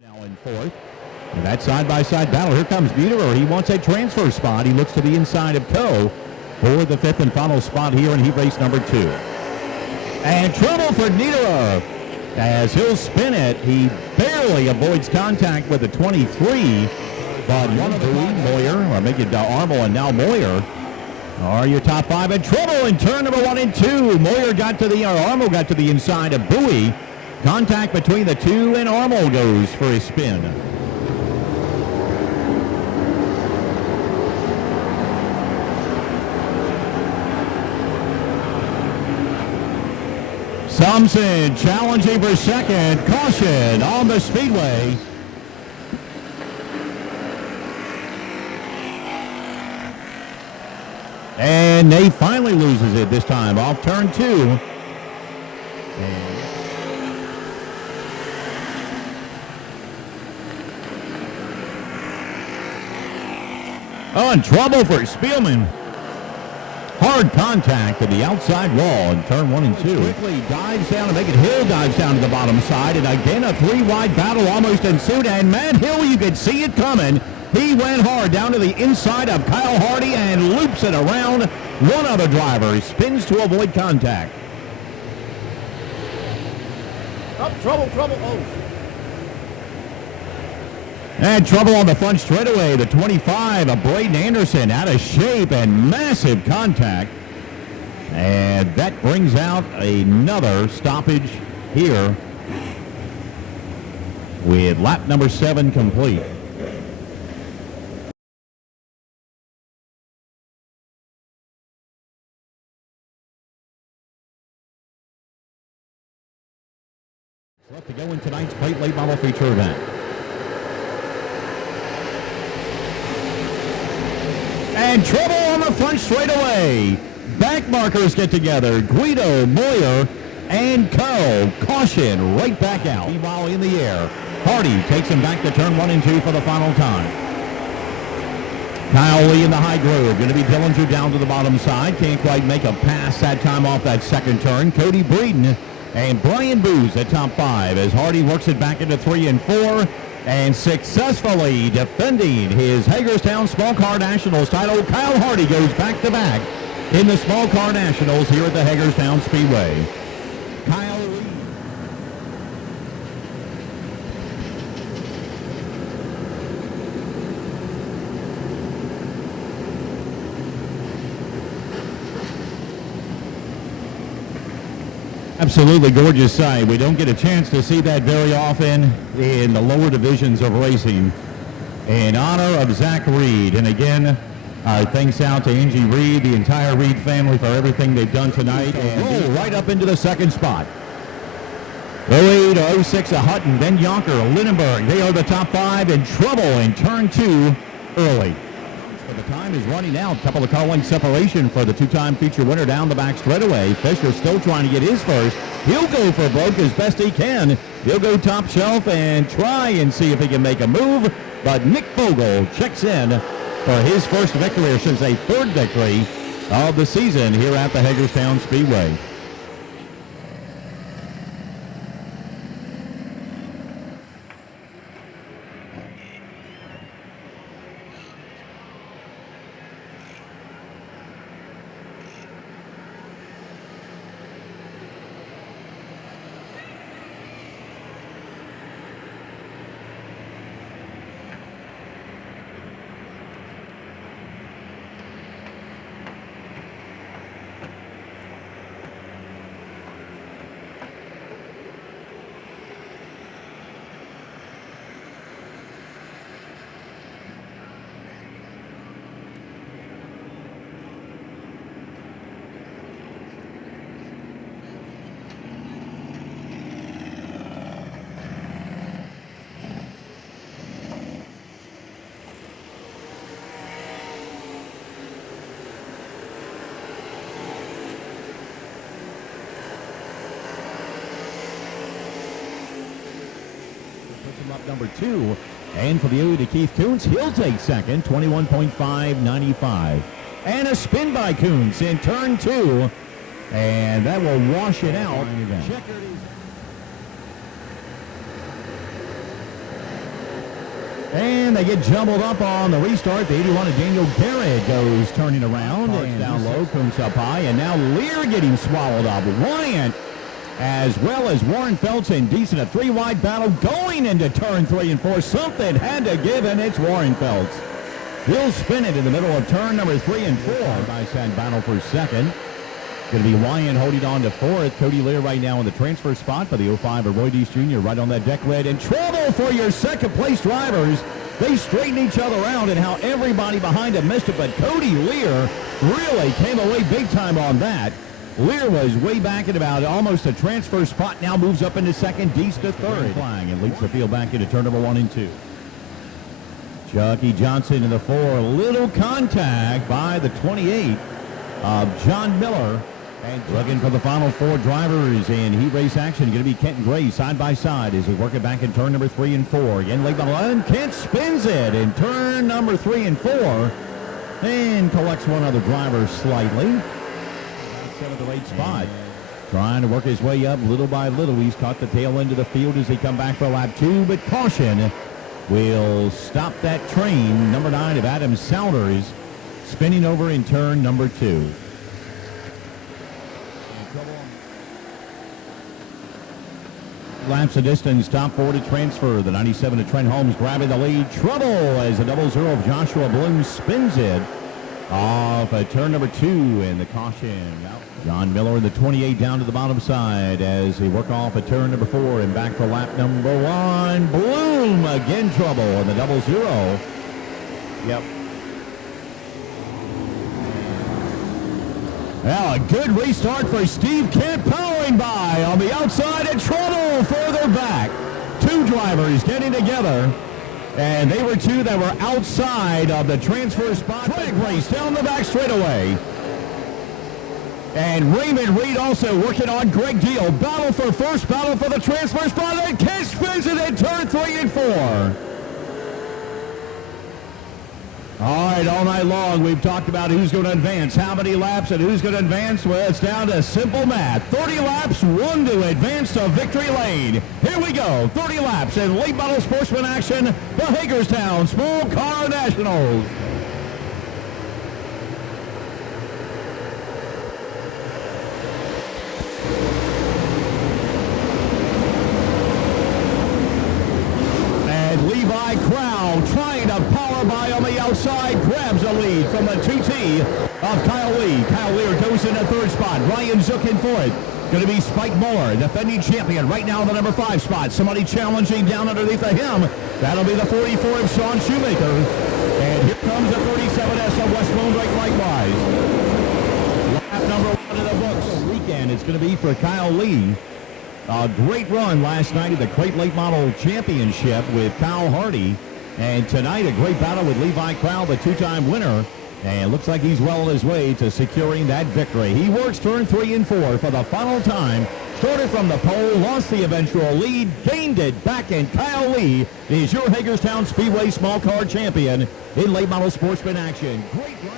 Now in fourth. And that side-by-side battle. Here comes Neiderer. He wants a transfer spot. He looks to the inside of Co for the fifth and final spot here in heat race number 2. And trouble for Neiderer. As he'll spin it, he barely avoids contact with the 23. But one of the Moyer, or maybe Armel and now Moyer, are your top 5 in trouble in turn number 1 and 2. Moyer got to the, or Armel got to the inside of Bowie. Contact between the two, and Armel goes for his spin. Thompson challenging for second. Caution on the speedway. And Nate finally loses it this time off turn 2. Oh, and trouble for Speelman. Hard contact to the outside wall in turn 1 and 2. Quickly dives down to make it. Hill dives down to the bottom side, and again a 3-wide battle almost ensued, and Matt Hill, you could see it coming. He went hard down to the inside of Kyle Hardy and loops it around. One other driver spins to avoid contact. Oh, trouble. Oh. And trouble on the front straightaway. The 25 of Brayden Anderson out of shape and massive contact. And that brings out another stoppage here with lap number 7 complete. Left to go in tonight's plate late model feature event. And trouble on the front straightaway. Back markers get together. Guido, Moyer, and Co. Caution right back out. Meanwhile in the air. Hardy takes him back to turn 1 and 2 for the final time. Kyle Lee in the high groove. Going to be Dillinger down to the bottom side. Can't quite make a pass that time off that second turn. Cody Brayden and Brian Booz at top 5 as Hardy works it back into 3 and 4. And successfully defending his Hagerstown Small Car Nationals title, Kyle Hardy goes back-to-back in the Small Car Nationals here at the Hagerstown Speedway. Kyle Lee. Absolutely gorgeous sight. We don't get a chance to see that very often in the lower divisions of racing. In honor of Zack Reid, and again, thanks out to Angie Reid, the entire Reid family for everything they've done tonight, and roll right up into the second spot. 08 or 06 of Hutton, then Yonker, Lindenberg, they are the top 5 in trouble in turn 2 early. But the time is running out. Couple of car length separation for the 2-time feature winner down the back straightaway. Fisher still trying to get his first. He'll go for broke as best he can. He'll go top shelf and try and see if he can make a move. But Nick Fogle checks in for his first victory, or should say third victory of the season here at the Hagerstown Speedway. Up number 2, and for the O to Keith Koontz, he'll take second, 21.595. And a spin by Koontz in turn 2, and that will wash it out. And they get jumbled up on the restart. The 81 of Daniel Garrett goes turning around. And down low, Koontz up high. And now Lear getting swallowed up. Weyandt, as well as Warrenfeltz and decent. A three-wide battle going into turn 3 and 4. Something had to give, and it's Warrenfeltz. He'll spin it in the middle of turn number 3 and 4. Side battle for second. Going to be Weyandt holding on to fourth. Cody Lear right now in the transfer spot for the 05 of Roy Dees Jr. right on that deck lid. And trouble for your second place drivers. They straighten each other out and how everybody behind them missed it. But Cody Lear really came away big time on that. Lear was way back at about almost a transfer spot. Now moves up into second. Dees to third. Flying and leads the field back into turn number 1 and 2. Chuckie Johnson in the 4. Little contact by the 28 of John Miller. And looking for the final 4 drivers in heat race action. Going to be Kent and Gray side by side as they work it back in turn number 3 and 4. Again, late by line. Kent spins it in turn number 3 and 4. And collects one other driver slightly. 7th or 8th spot. Trying to work his way up little by little. He's caught the tail end of the field as they come back for lap 2. But caution will stop that train. Number 9 of Adam Souders spinning over in turn number 2. Laps of distance, top 4 to transfer. The 97 of Trent Holmes grabbing the lead. Trouble as the 00 of Joshua Bloom spins it off at turn number 2, and the caution. John Miller in the 28 down to the bottom side as they work off at turn number 4 and back for lap number 1. Bloom again trouble on the 00. Yep. Well, a good restart for Steve Kent powering by on the outside and trouble further back. 2 drivers getting together, and they were 2 that were outside of the transfer spot. Big race down the back straightaway. And Raymond Reid also working on Greg Deal. Battle for first, battle for the transfer spot, and Kent spins it in turn 3 and 4. All right, all night long, we've talked about who's going to advance, how many laps, and who's going to advance. Well, it's down to simple math. 30 laps, 1 to advance to victory lane. Here we go, 30 laps in late model sportsman action, the Hagerstown Small Car Nationals. And Levi Crowell trying to power by on the outside, grabs a lead from the 2T of Kyle Lee. Kyle Lear goes in the 3rd spot. Ryan Zook in 4th. Going to be Spike Moyer, defending champion right now in the number 5 spot. Somebody challenging down underneath of him. That'll be the 44 of Sean Shoemaker. And here comes the 37S of West Moondrake likewise. Lap number 1 in the books. Weekend it's going to be for Kyle Lee. A great run last night at the Crate Late Model Championship with Kyle Hardy. And tonight, a great battle with Levi Crowell, the 2-time winner. And it looks like he's well on his way to securing that victory. He works turn 3 and 4 for the final time. Started from the pole, lost the eventual lead, gained it back, and Kyle Lee is your Hagerstown Speedway Small Car Champion in late model sportsman action. Great run.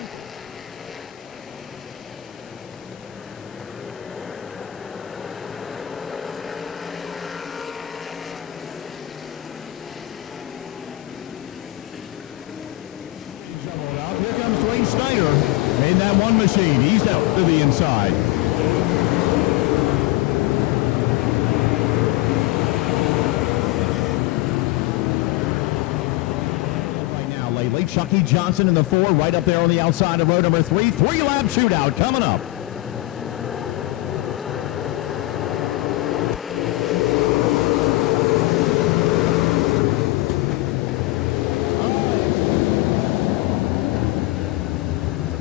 Here comes Dwayne Snyder in that one machine. He's out to the inside. Right now, lately, Chuckie Johnson in the 4, right up there on the outside of row number 3. 3-lap shootout coming up.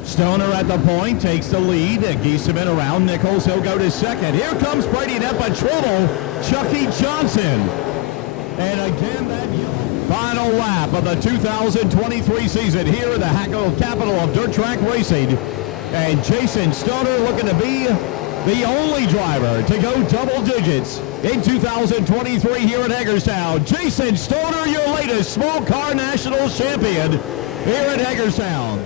Stoner at the point, takes the lead. Giesemann around Nichols. He'll go to second. Here comes Brayden up a trouble. Chuckie Johnson. And again, that final lap of the 2023 season here in the capital of dirt track racing. And Jason Stoner looking to be the only driver to go double digits in 2023 here at Hagerstown. Jason Stoner, your latest Small Car Nationals champion here at Hagerstown.